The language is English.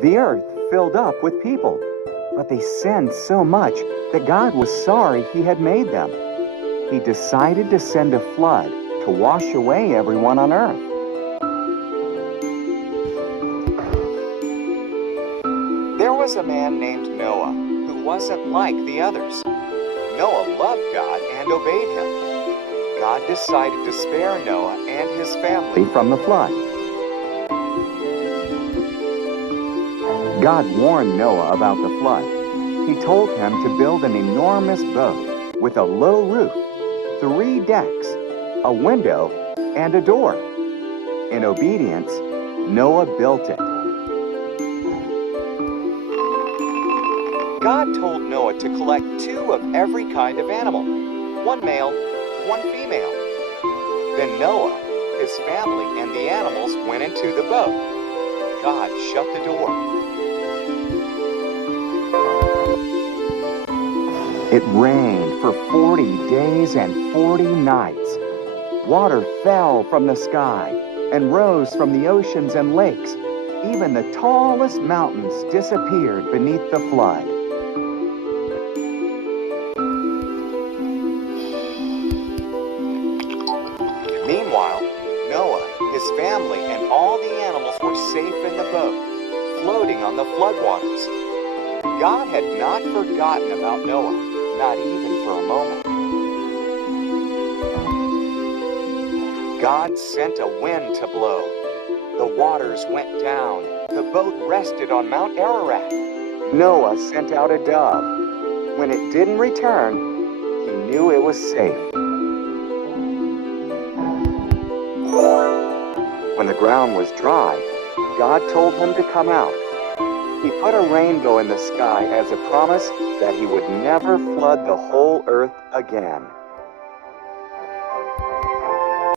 The earth filled up with people, but they sinned so much that God was sorry he had made them. He decided to send a flood to wash away everyone on earth. There was a man named Noah who wasn't like the others. Noah loved God and obeyed him. God decided to spare Noah and his family from the flood. God warned Noah about the flood. He told him to build an enormous boat with a low roof, 3 decks, a window, and a door. In obedience, Noah built it. God told Noah to collect 2 of every kind of animal, 1 male, 1 female. Then Noah, his family, and the animals went into the boat. God shut the door. It rained for 40 days and 40 nights. Water fell from the sky and rose from the oceans and lakes. Even the tallest mountains disappeared beneath the flood. Meanwhile, Noah, his family, and all the animals were safe in the boat, floating on the floodwaters. God had not forgotten about Noah, not even for a moment. God sent a wind to blow. The waters went down. The boat rested on Mount Ararat. Noah sent out a dove. When it didn't return, he knew it was safe. When the ground was dry, God told him to come out. He put a rainbow in the sky as a promise that he would never flood the whole earth again.